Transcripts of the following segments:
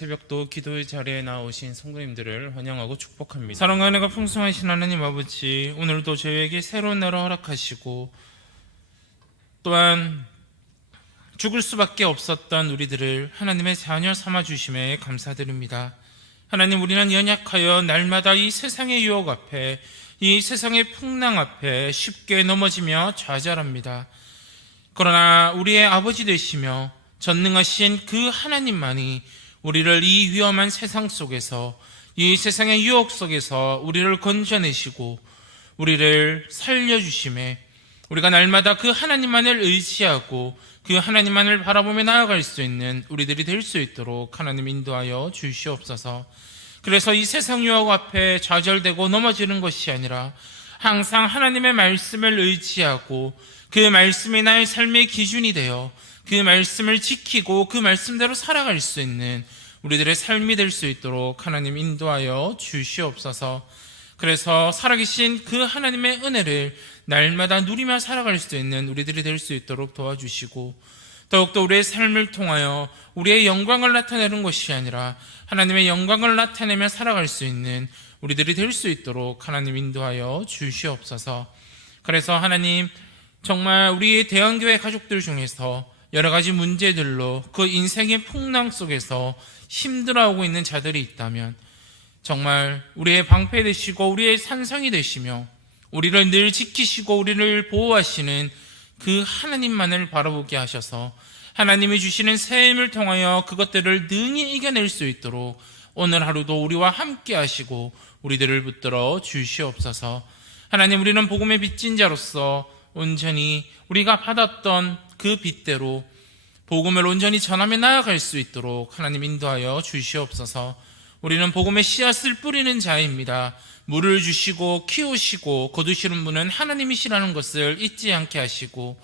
새벽도 기도의 자리에 나오신 성도님들을 환영하고 축복합니다. 사랑과 은혜가 풍성하신 하나님 아버지, 오늘도 저희에게 새로운 날을 허락하시고 또한 죽을 수밖에 없었던 우리들을 하나님의 자녀 삼아주심에 감사드립니다. 하나님, 우리는 연약하여 날마다 이 세상의 유혹 앞에, 이 세상의 풍랑 앞에 쉽게 넘어지며 좌절합니다. 그러나 우리의 아버지 되시며 전능하신 그 하나님만이 우리를 이 위험한 세상 속에서, 이 세상의 유혹 속에서 우리를 건져내시고 우리를 살려주심에 우리가 날마다 그 하나님만을 의지하고 그 하나님만을 바라보며 나아갈 수 있는 우리들이 될 수 있도록 하나님 인도하여 주시옵소서. 그래서 이 세상 유혹 앞에 좌절되고 넘어지는 것이 아니라 항상 하나님의 말씀을 의지하고 그 말씀이 나의 삶의 기준이 되어 그 말씀을 지키고 그 말씀대로 살아갈 수 있는 우리들의 삶이 될 수 있도록 하나님 인도하여 주시옵소서. 그래서 살아계신 그 하나님의 은혜를 날마다 누리며 살아갈 수 있는 우리들이 될 수 있도록 도와주시고, 더욱더 우리의 삶을 통하여 우리의 영광을 나타내는 것이 아니라 하나님의 영광을 나타내며 살아갈 수 있는 우리들이 될 수 있도록 하나님 인도하여 주시옵소서. 그래서 하나님, 정말 우리의 대형교회 가족들 중에서 여러 가지 문제들로 그 인생의 풍랑 속에서 힘들어하고 있는 자들이 있다면 정말 우리의 방패 되시고 우리의 산성이 되시며 우리를 늘 지키시고 우리를 보호하시는 그 하나님만을 바라보게 하셔서 하나님이 주시는 새 힘을 통하여 그것들을 능히 이겨낼 수 있도록 오늘 하루도 우리와 함께 하시고 우리들을 붙들어 주시옵소서. 하나님, 우리는 복음의 빚진 자로서 온전히 우리가 받았던 그 빚대로 복음을 온전히 전하며 나아갈 수 있도록 하나님 인도하여 주시옵소서. 우리는 복음의 씨앗을 뿌리는 자입니다. 물을 주시고 키우시고 거두시는 분은 하나님이시라는 것을 잊지 않게 하시고,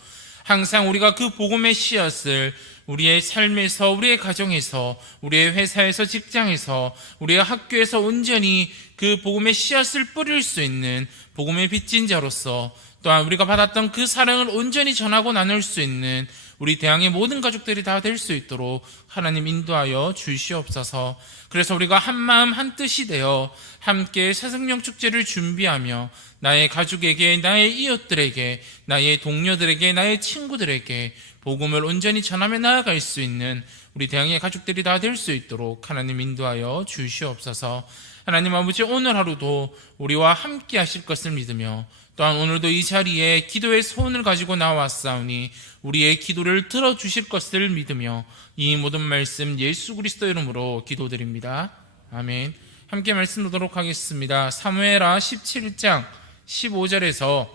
항상 우리가 그 복음의 씨앗을 우리의 삶에서, 우리의 가정에서, 우리의 회사에서, 직장에서, 우리의 학교에서 온전히 그 복음의 씨앗을 뿌릴 수 있는 복음의 빚진 자로서, 또한 우리가 받았던 그 사랑을 온전히 전하고 나눌 수 있는 우리 대항의 모든 가족들이 다 될 수 있도록 하나님 인도하여 주시옵소서. 그래서 우리가 한마음 한뜻이 되어 함께 새생명 축제를 준비하며 나의 가족에게, 나의 이웃들에게, 나의 동료들에게, 나의 친구들에게 복음을 온전히 전하며 나아갈 수 있는 우리 대항의 가족들이 다 될 수 있도록 하나님 인도하여 주시옵소서. 하나님 아버지, 오늘 하루도 우리와 함께 하실 것을 믿으며 또한 오늘도 이 자리에 기도의 소원을 가지고 나왔사오니 우리의 기도를 들어주실 것을 믿으며 이 모든 말씀 예수 그리스도 이름으로 기도드립니다. 아멘. 함께 말씀 보도록 하겠습니다. 사무엘하 17장 15절에서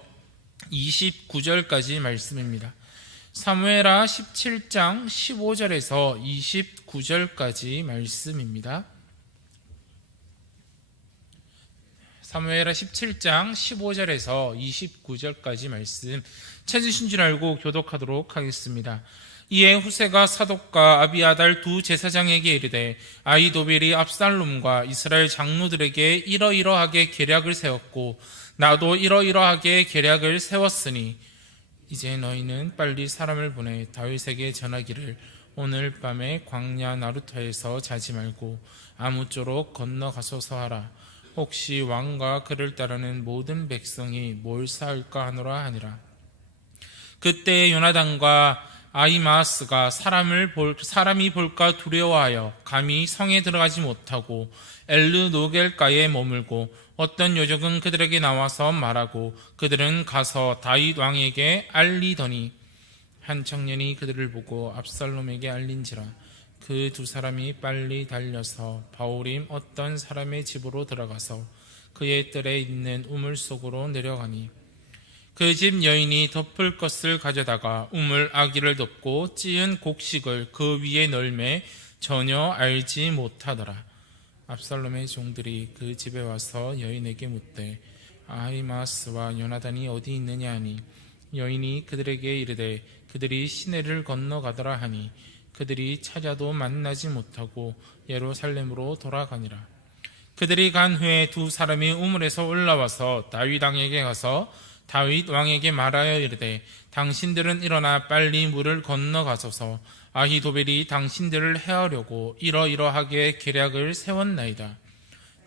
29절까지 말씀입니다. 사무엘하 17장 15절에서 29절까지 말씀입니다. 사무엘하 17장 15절에서 29절까지 말씀 찾으신 줄 알고 교독하도록 하겠습니다. 이에 후세가 사독과 아비아달 두 제사장에게 이르되 아히도벨이 압살롬과 이스라엘 장로들에게 이러이러하게 계략을 세웠고 나도 이러이러하게 계략을 세웠으니 이제 너희는 빨리 사람을 보내 다윗에게 전하기를 오늘 밤에 광야 나루터에서 자지 말고 아무쪼록 건너가소서 하라. 혹시 왕과 그를 따르는 모든 백성이 몰사할까 하노라 하니라. 그때 요나단과 아히마아스가 사람이 볼까 두려워하여 감히 성에 들어가지 못하고 엘르노겔가에 머물고 어떤 요적은 그들에게 나와서 말하고 그들은 가서 다윗 왕에게 알리더니 한 청년이 그들을 보고 압살롬에게 알린지라. 그 두 사람이 빨리 달려서 바오림 어떤 사람의 집으로 들어가서 그의 뜰에 있는 우물 속으로 내려가니 그 집 여인이 덮을 것을 가져다가 우물 아기를 덮고 찌은 곡식을 그 위에 널매 전혀 알지 못하더라. 압살롬의 종들이 그 집에 와서 여인에게 묻되 아히마스와 요나단이 어디 있느냐 하니 여인이 그들에게 이르되 그들이 시내를 건너가더라 하니 그들이 찾아도 만나지 못하고 예루살렘으로 돌아가니라. 그들이 간 후에 두 사람이 우물에서 올라와서 다윗 왕에게 가서 다윗 왕에게 말하여 이르되 당신들은 일어나 빨리 물을 건너가소서. 아히도벨이 당신들을 해하려고 이러이러하게 계략을 세웠나이다.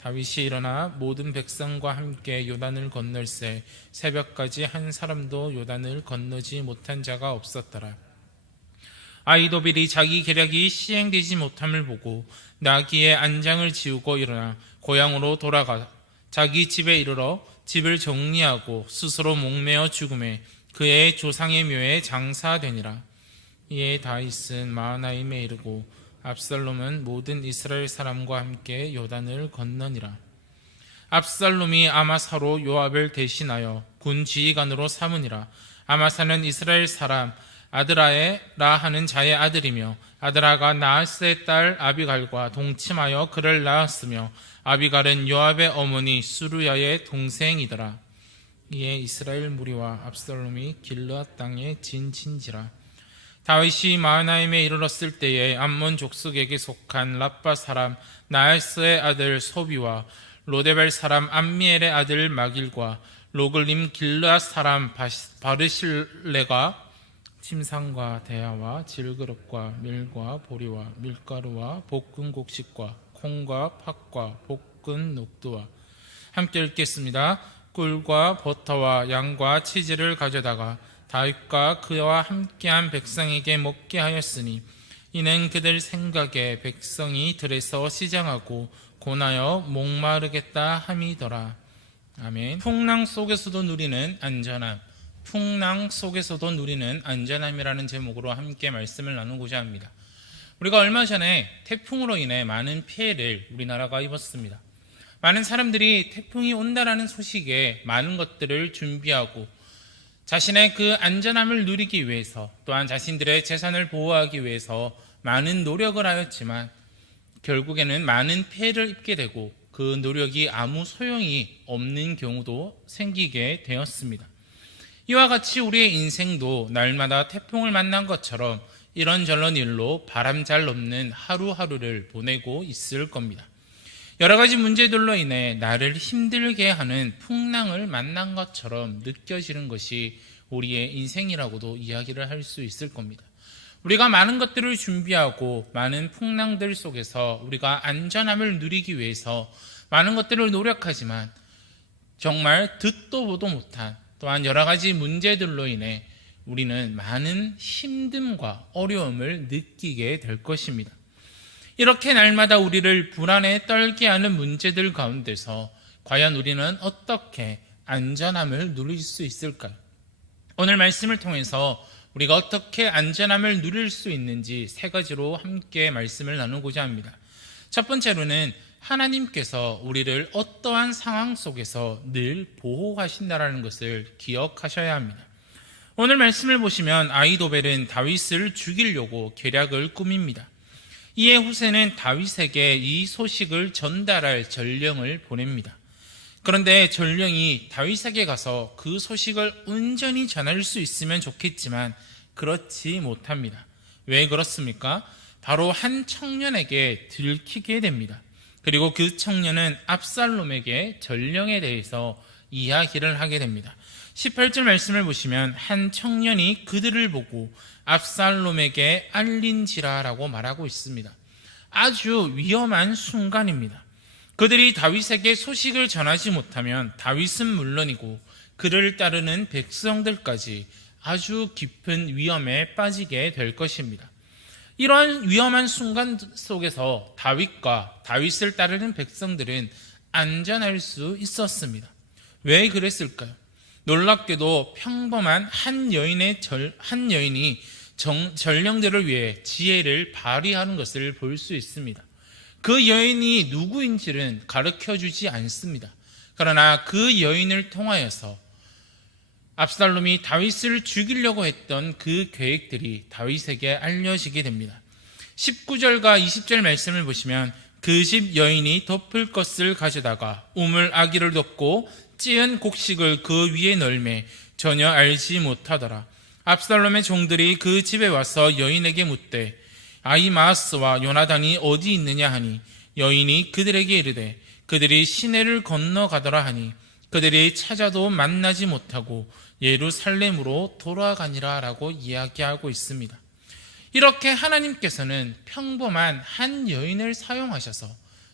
다윗이 일어나 모든 백성과 함께 요단을 건널세 새벽까지 한 사람도 요단을 건너지 못한 자가 없었더라. 아히도벨이 자기 계략이 시행되지 못함을 보고 나귀의 안장을 지우고 일어나 고향으로 돌아가 자기 집에 이르러 집을 정리하고 스스로 목매어 죽음에 그의 조상의 묘에 장사되니라. 이에 다윗은 마하나임에 이르고 압살롬은 모든 이스라엘 사람과 함께 요단을 건너니라. 압살롬이 아마사로 요압을 대신하여 군 지휘관으로 삼으니라. 아마사는 이스라엘 사람 아드라에라 하는 자의 아들이며 아드라가 나하스의 딸 아비갈과 동침하여 그를 낳았으며 아비갈은 요압의 어머니 수루야의 동생이더라. 이에 이스라엘 무리와 압살롬이 길르앗 땅에 진친지라. 다윗이 마하나임에 이르렀을 때에 암몬 족속에게 속한 라빠 사람 나하스의 아들 소비와 로데벨 사람 암미엘의 아들 마길과 로글림 길르앗 사람 바르실레가 침상과 대야와 질그릇과 밀과 보리와 밀가루와 볶은 곡식과 콩과 팥과 볶은 녹두와 함께 읽겠습니다. 꿀과 버터와 양과 치즈를 가져다가 다윗과 그와 함께한 백성에게 먹게 하였으니 이는 그들 생각에 백성이 들에서 시장하고 고나여 목마르겠다 함이더라. 아멘. 풍랑 속에서도 누리는 안전함, 풍랑 속에서도 누리는 안전함이라는 제목으로 함께 말씀을 나누고자 합니다. 우리가 얼마 전에 태풍으로 인해 많은 피해를 우리나라가 입었습니다. 많은 사람들이 태풍이 온다라는 소식에 많은 것들을 준비하고 자신의 그 안전함을 누리기 위해서 또한 자신들의 재산을 보호하기 위해서 많은 노력을 하였지만 결국에는 많은 피해를 입게 되고 그 노력이 아무 소용이 없는 경우도 생기게 되었습니다. 이와 같이 우리의 인생도 날마다 태풍을 만난 것처럼 이런저런 일로 바람 잘 없는 하루하루를 보내고 있을 겁니다. 여러 가지 문제들로 인해 나를 힘들게 하는 풍랑을 만난 것처럼 느껴지는 것이 우리의 인생이라고도 이야기를 할 수 있을 겁니다. 우리가 많은 것들을 준비하고 많은 풍랑들 속에서 우리가 안전함을 누리기 위해서 많은 것들을 노력하지만 정말 듣도 보도 못한 또한 여러 가지 문제들로 인해 우리는 많은 힘듦과 어려움을 느끼게 될 것입니다. 이렇게 날마다 우리를 불안에 떨게 하는 문제들 가운데서 과연 우리는 어떻게 안전함을 누릴 수 있을까요? 오늘 말씀을 통해서 우리가 어떻게 안전함을 누릴 수 있는지 세 가지로 함께 말씀을 나누고자 합니다. 첫 번째로는 하나님께서 우리를 어떠한 상황 속에서 늘 보호하신다라는 것을 기억하셔야 합니다. 오늘 말씀을 보시면 아히도벨은 다윗을 죽이려고 계략을 꾸밉니다. 이에 후세는 다윗에게 이 소식을 전달할 전령을 보냅니다. 그런데 전령이 다윗에게 가서 그 소식을 온전히 전할 수 있으면 좋겠지만 그렇지 못합니다. 왜 그렇습니까? 바로 한 청년에게 들키게 됩니다. 그리고 그 청년은 압살롬에게 전령에 대해서 이야기를 하게 됩니다. 18절 말씀을 보시면 한 청년이 그들을 보고 압살롬에게 알린지라라고 말하고 있습니다. 아주 위험한 순간입니다. 그들이 다윗에게 소식을 전하지 못하면 다윗은 물론이고 그를 따르는 백성들까지 아주 깊은 위험에 빠지게 될 것입니다. 이러한 위험한 순간 속에서 다윗과 다윗을 따르는 백성들은 안전할 수 있었습니다. 왜 그랬을까요? 놀랍게도 평범한 한 여인이 전령들을 위해 지혜를 발휘하는 것을 볼 수 있습니다. 그 여인이 누구인지는 가르쳐주지 않습니다. 그러나 그 여인을 통하여서 압살롬이 다윗을 죽이려고 했던 그 계획들이 다윗에게 알려지게 됩니다. 19절과 20절 말씀을 보시면 그 집 여인이 덮을 것을 가져다가 우물 아기를 덮고 찌은 곡식을 그 위에 널매 전혀 알지 못하더라. 압살롬의 종들이 그 집에 와서 여인에게 묻되 아히마아스와 요나단이 어디 있느냐 하니 여인이 그들에게 이르되 그들이 시내를 건너가더라 하니 그들이 찾아도 만나지 못하고 예루살렘으로 돌아가니라 라고 이야기하고 있습니다. 이렇게 하나님께서는 평범한 한 여인을 사용하셔서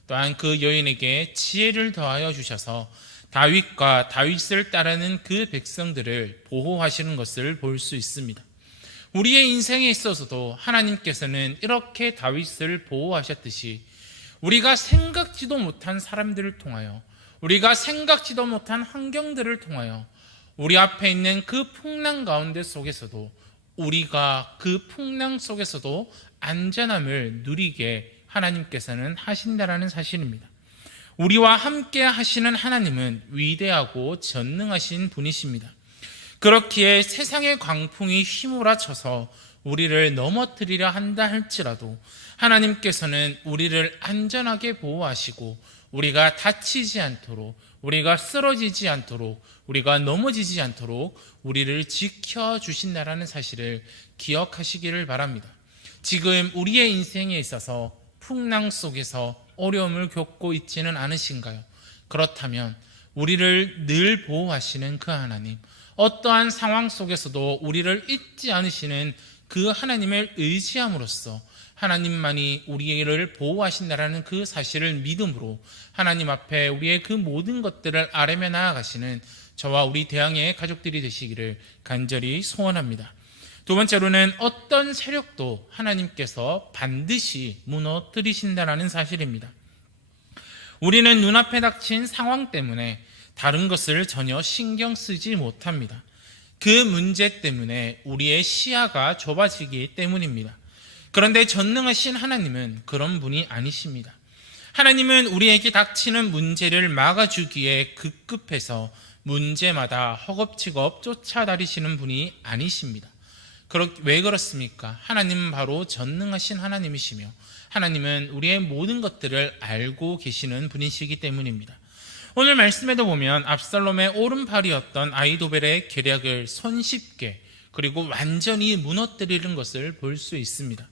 또한 그 여인에게 지혜를 더하여 주셔서 다윗과 다윗을 따르는 그 백성들을 보호하시는 것을 볼 수 있습니다. 우리의 인생에 있어서도 하나님께서는 이렇게 다윗을 보호하셨듯이 우리가 생각지도 못한 사람들을 통하여, 우리가 생각지도 못한 환경들을 통하여 우리 앞에 있는 그 풍랑 가운데 속에서도 우리가 그 풍랑 속에서도 안전함을 누리게 하나님께서는 하신다라는 사실입니다. 우리와 함께 하시는 하나님은 위대하고 전능하신 분이십니다. 그렇기에 세상의 광풍이 휘몰아쳐서 우리를 넘어뜨리려 한다 할지라도 하나님께서는 우리를 안전하게 보호하시고 우리가 다치지 않도록, 우리가 쓰러지지 않도록, 우리가 넘어지지 않도록 우리를 지켜주신다라는 사실을 기억하시기를 바랍니다. 지금 우리의 인생에 있어서 풍랑 속에서 어려움을 겪고 있지는 않으신가요? 그렇다면 우리를 늘 보호하시는 그 하나님, 어떠한 상황 속에서도 우리를 잊지 않으시는 그 하나님을 의지함으로써 하나님만이 우리를 보호하신다라는 그 사실을 믿음으로 하나님 앞에 우리의 그 모든 것들을 아뢰며 나아가시는 저와 우리 대항의 가족들이 되시기를 간절히 소원합니다. 두 번째로는 어떤 세력도 하나님께서 반드시 무너뜨리신다라는 사실입니다. 우리는 눈앞에 닥친 상황 때문에 다른 것을 전혀 신경 쓰지 못합니다. 그 문제 때문에 우리의 시야가 좁아지기 때문입니다. 그런데 전능하신 하나님은 그런 분이 아니십니다. 하나님은 우리에게 닥치는 문제를 막아주기에 급급해서 문제마다 허겁지겁 쫓아다니시는 분이 아니십니다. 왜 그렇습니까? 하나님은 바로 전능하신 하나님이시며 하나님은 우리의 모든 것들을 알고 계시는 분이시기 때문입니다. 오늘 말씀에도 보면 압살롬의 오른팔이었던 아히도벨의 계략을 손쉽게 그리고 완전히 무너뜨리는 것을 볼 수 있습니다.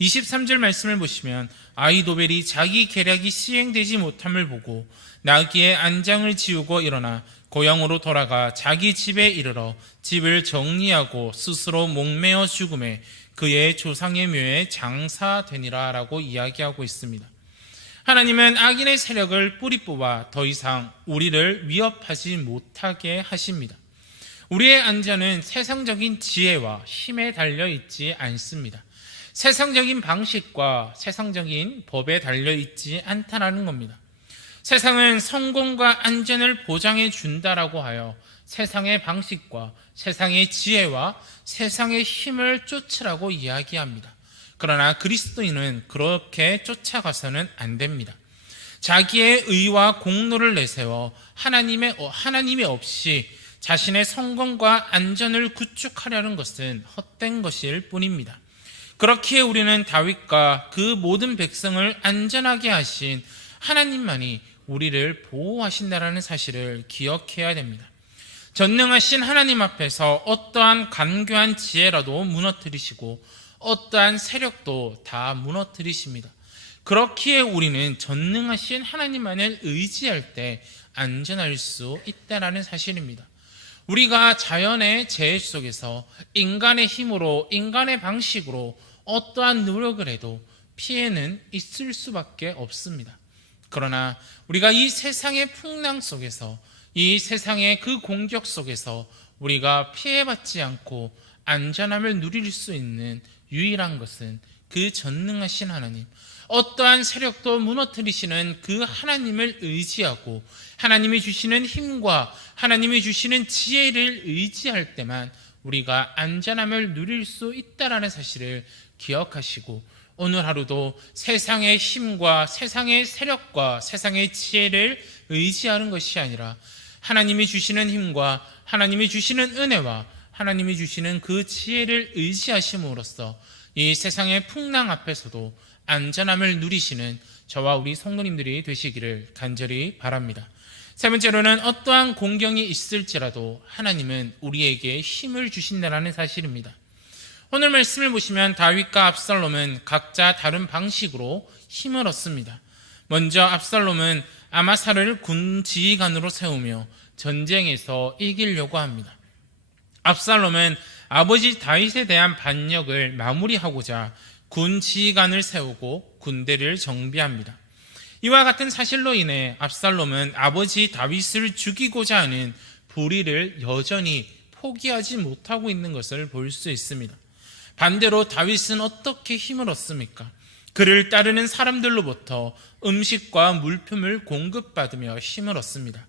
23절 말씀을 보시면 아히도벨이 자기 계략이 시행되지 못함을 보고 나귀의 안장을 지우고 일어나 고향으로 돌아가 자기 집에 이르러 집을 정리하고 스스로 목매어 죽음에 그의 조상의 묘에 장사되니라 라고 이야기하고 있습니다. 하나님은 악인의 세력을 뿌리 뽑아 더 이상 우리를 위협하지 못하게 하십니다. 우리의 안전은 세상적인 지혜와 힘에 달려있지 않습니다. 세상적인 방식과 세상적인 법에 달려있지 않다라는 겁니다. 세상은 성공과 안전을 보장해 준다라고 하여 세상의 방식과 세상의 지혜와 세상의 힘을 쫓으라고 이야기합니다. 그러나 그리스도인은 그렇게 쫓아가서는 안 됩니다. 자기의 의와 공로를 내세워 하나님이 없이 자신의 성공과 안전을 구축하려는 것은 헛된 것일 뿐입니다. 그렇기에 우리는 다윗과 그 모든 백성을 안전하게 하신 하나님만이 우리를 보호하신다라는 사실을 기억해야 됩니다. 전능하신 하나님 앞에서 어떠한 간교한 지혜라도 무너뜨리시고 어떠한 세력도 다 무너뜨리십니다. 그렇기에 우리는 전능하신 하나님만을 의지할 때 안전할 수 있다라는 사실입니다. 우리가 자연의 재해 속에서 인간의 힘으로, 인간의 방식으로 어떠한 노력을 해도 피해는 있을 수밖에 없습니다. 그러나 우리가 이 세상의 풍랑 속에서, 이 세상의 그 공격 속에서 우리가 피해받지 않고 안전함을 누릴 수 있는 유일한 것은 그 전능하신 하나님, 어떠한 세력도 무너뜨리시는 그 하나님을 의지하고 하나님이 주시는 힘과 하나님이 주시는 지혜를 의지할 때만 우리가 안전함을 누릴 수 있다는 사실을 기억하시고 오늘 하루도 세상의 힘과 세상의 세력과 세상의 지혜를 의지하는 것이 아니라 하나님이 주시는 힘과 하나님이 주시는 은혜와 하나님이 주시는 그 지혜를 의지하심으로써 이 세상의 풍랑 앞에서도 안전함을 누리시는 저와 우리 성도님들이 되시기를 간절히 바랍니다. 세 번째로는 어떠한 공경이 있을지라도 하나님은 우리에게 힘을 주신다는 사실입니다. 오늘 말씀을 보시면 다윗과 압살롬은 각자 다른 방식으로 힘을 얻습니다. 먼저 압살롬은 아마사를 군 지휘관으로 세우며 전쟁에서 이기려고 합니다. 압살롬은 아버지 다윗에 대한 반역을 마무리하고자 군 지휘관을 세우고 군대를 정비합니다. 이와 같은 사실로 인해 압살롬은 아버지 다윗을 죽이고자 하는 불의를 여전히 포기하지 못하고 있는 것을 볼 수 있습니다. 반대로 다윗은 어떻게 힘을 얻습니까? 그를 따르는 사람들로부터 음식과 물품을 공급받으며 힘을 얻습니다.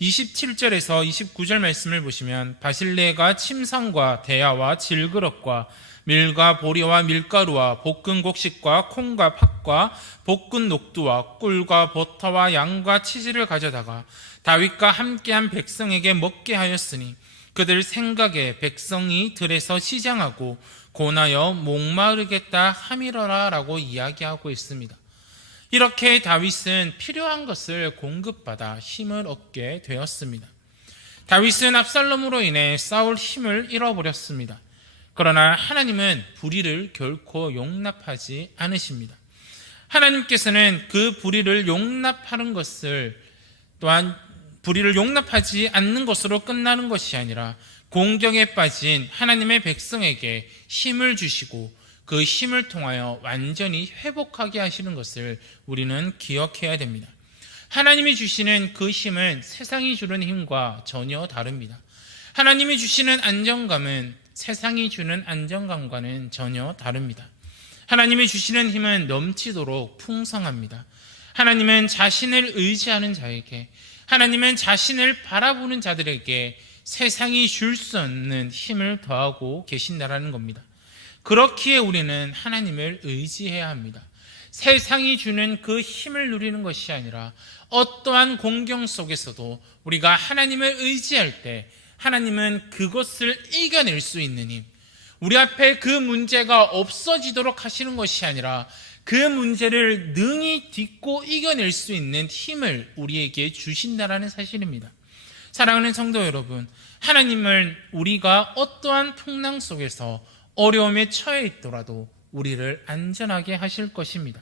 27절에서 29절 말씀을 보시면 바실레가 침상과 대야와 질그릇과 밀과 보리와 밀가루와 볶은 곡식과 콩과 팥과 볶은 녹두와 꿀과 버터와 양과 치즈를 가져다가 다윗과 함께한 백성에게 먹게 하였으니 그들 생각에 백성이 들에서 시장하고 고나여 목마르겠다 함이러라 라고 이야기하고 있습니다. 이렇게 다윗은 필요한 것을 공급받아 힘을 얻게 되었습니다. 다윗은 압살롬으로 인해 싸울 힘을 잃어버렸습니다. 그러나 하나님은 불의를 결코 용납하지 않으십니다. 하나님께서는 그 불의를 용납하는 것을 또한 불의를 용납하지 않는 것으로 끝나는 것이 아니라 공경에 빠진 하나님의 백성에게 힘을 주시고 그 힘을 통하여 완전히 회복하게 하시는 것을 우리는 기억해야 됩니다. 하나님이 주시는 그 힘은 세상이 주는 힘과 전혀 다릅니다. 하나님이 주시는 안정감은 세상이 주는 안정감과는 전혀 다릅니다. 하나님이 주시는 힘은 넘치도록 풍성합니다. 하나님은 자신을 의지하는 자에게, 하나님은 자신을 바라보는 자들에게 세상이 줄 수 없는 힘을 더하고 계신다라는 겁니다. 그렇기에 우리는 하나님을 의지해야 합니다. 세상이 주는 그 힘을 누리는 것이 아니라 어떠한 공경 속에서도 우리가 하나님을 의지할 때 하나님은 그것을 이겨낼 수 있는 힘, 우리 앞에 그 문제가 없어지도록 하시는 것이 아니라 그 문제를 능히 딛고 이겨낼 수 있는 힘을 우리에게 주신다라는 사실입니다. 사랑하는 성도 여러분, 하나님은 우리가 어떠한 풍랑 속에서 어려움에 처해 있더라도 우리를 안전하게 하실 것입니다.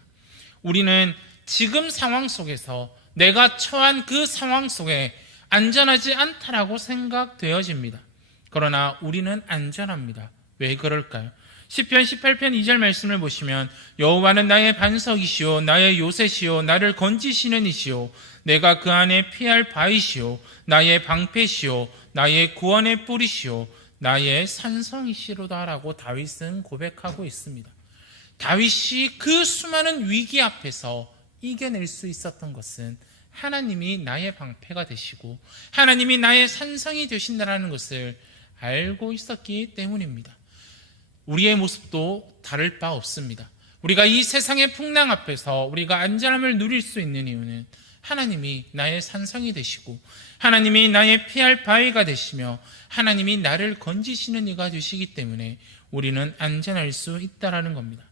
우리는 지금 상황 속에서 내가 처한 그 상황 속에 안전하지 않다라고 생각되어집니다. 그러나 우리는 안전합니다. 왜 그럴까요? 시편 18편 2절 말씀을 보시면 여호와는 나의 반석이시오 나의 요새시오 나를 건지시는 이시오 내가 그 안에 피할 바이시오 나의 방패시오 나의 구원의 뿌리시오 나의 산성이시로다 라고 다윗은 고백하고 있습니다. 다윗이 그 수많은 위기 앞에서 이겨낼 수 있었던 것은 하나님이 나의 방패가 되시고 하나님이 나의 산성이 되신다는 것을 알고 있었기 때문입니다. 우리의 모습도 다를 바 없습니다. 우리가 이 세상의 풍랑 앞에서 우리가 안전함을 누릴 수 있는 이유는 하나님이 나의 산성이 되시고 하나님이 나의 피할 바위가 되시며 하나님이 나를 건지시는 이가 되시기 때문에 우리는 안전할 수 있다는 겁니다.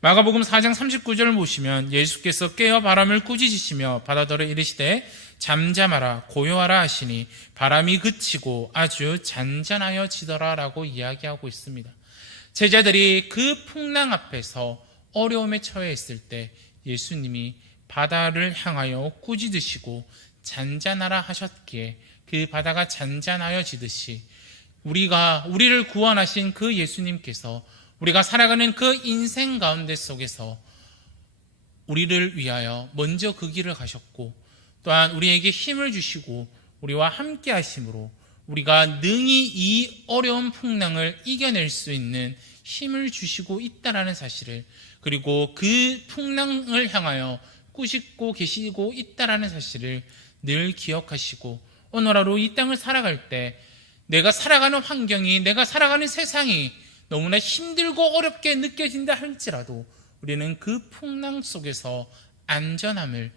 마가복음 4장 39절을 보시면 예수께서 깨어 바람을 꾸짖으시며 바다더러 이르시되 잠잠하라 고요하라 하시니 바람이 그치고 아주 잔잔하여 지더라 라고 이야기하고 있습니다. 제자들이 그 풍랑 앞에서 어려움에 처해 있을 때 예수님이 바다를 향하여 꾸짖으시고 잔잔하라 하셨기에 그 바다가 잔잔하여지듯이 우리를 구원하신 그 예수님께서 우리가 살아가는 그 인생 가운데 속에서 우리를 위하여 먼저 그 길을 가셨고 또한 우리에게 힘을 주시고 우리와 함께 하심으로 우리가 능히 이 어려운 풍랑을 이겨낼 수 있는 힘을 주시고 있다는 사실을, 그리고 그 풍랑을 향하여 꾸짖고 계시고 있다는 사실을 늘 기억하시고 오늘 하루 이 땅을 살아갈 때 내가 살아가는 환경이, 내가 살아가는 세상이 너무나 힘들고 어렵게 느껴진다 할지라도 우리는 그 풍랑 속에서 안정감을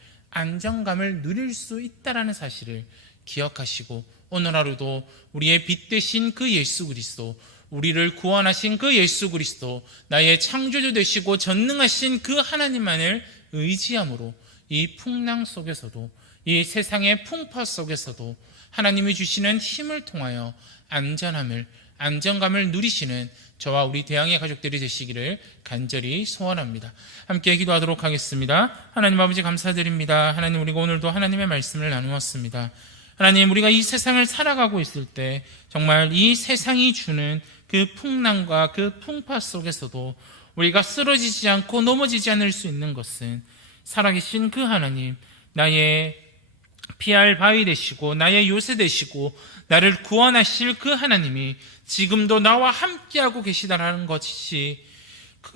누릴 수 있다는 사실을 기억하시고 오늘 하루도 우리의 빛 되신 그 예수 그리스도, 우리를 구원하신 그 예수 그리스도, 나의 창조주 되시고 전능하신 그 하나님만을 의지함으로 이 풍랑 속에서도, 이 세상의 풍파 속에서도 하나님이 주시는 힘을 통하여 안정감을 누리시는 저와 우리 대양의 가족들이 되시기를 간절히 소원합니다. 함께 기도하도록 하겠습니다. 하나님 아버지 감사드립니다. 하나님, 우리가 오늘도 하나님의 말씀을 나누었습니다. 하나님, 우리가 이 세상을 살아가고 있을 때 정말 이 세상이 주는 그 풍랑과 그 풍파 속에서도 우리가 쓰러지지 않고 넘어지지 않을 수 있는 것은 살아계신 그 하나님, 나의 피할 바위 되시고 나의 요새 되시고 나를 구원하실 그 하나님이 지금도 나와 함께하고 계시다라는 것이,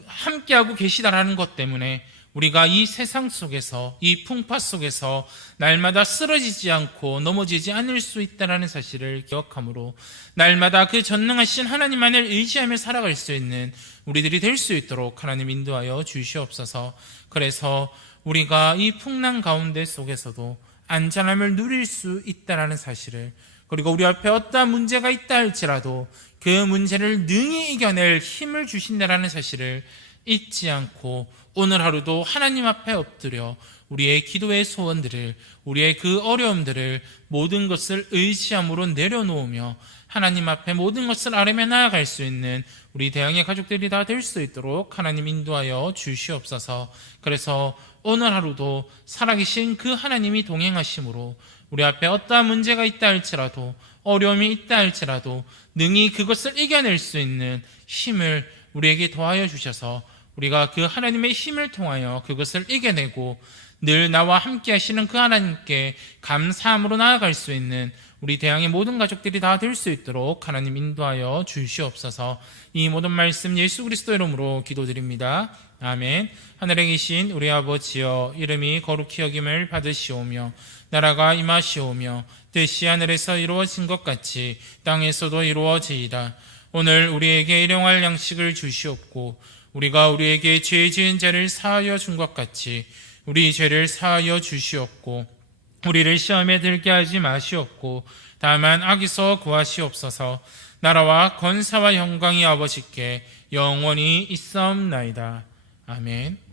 함께하고 계시다라는 것 때문에 우리가 이 세상 속에서, 이 풍파 속에서 날마다 쓰러지지 않고 넘어지지 않을 수 있다는 사실을 기억함으로 날마다 그 전능하신 하나님만을 의지하며 살아갈 수 있는 우리들이 될 수 있도록 하나님 인도하여 주시옵소서. 그래서 우리가 이 풍랑 가운데 속에서도 안전함을 누릴 수 있다는 사실을, 그리고 우리 앞에 어떠한 문제가 있다 할지라도 그 문제를 능히 이겨낼 힘을 주신다는 사실을 잊지 않고 오늘 하루도 하나님 앞에 엎드려 우리의 기도의 소원들을, 우리의 그 어려움들을 모든 것을 의지함으로 내려놓으며 하나님 앞에 모든 것을 아뢰며 나아갈 수 있는 우리 대양의 가족들이 다 될 수 있도록 하나님 인도하여 주시옵소서. 그래서 오늘 하루도 살아계신 그 하나님이 동행하심으로 우리 앞에 어떠한 문제가 있다 할지라도, 어려움이 있다 할지라도 능히 그것을 이겨낼 수 있는 힘을 우리에게 더하여 주셔서 우리가 그 하나님의 힘을 통하여 그것을 이겨내고 늘 나와 함께 하시는 그 하나님께 감사함으로 나아갈 수 있는 우리 대양의 모든 가족들이 다 될 수 있도록 하나님 인도하여 주시옵소서. 이 모든 말씀 예수 그리스도 이름으로 기도드립니다. 아멘. 하늘에 계신 우리 아버지여, 이름이 거룩히 여김을 받으시오며 나라가 임하시오며 뜻이 하늘에서 이루어진 것 같이 땅에서도 이루어지이다. 오늘 우리에게 일용할 양식을 주시옵고 우리가 우리에게 죄 지은 자를 사하여 준 것 같이 우리 죄를 사하여 주시옵고 우리를 시험에 들게 하지 마시옵고 다만 악에서 구하시옵소서. 나라와 권사와 영광이 아버지께 영원히 있사옵나이다. 아멘.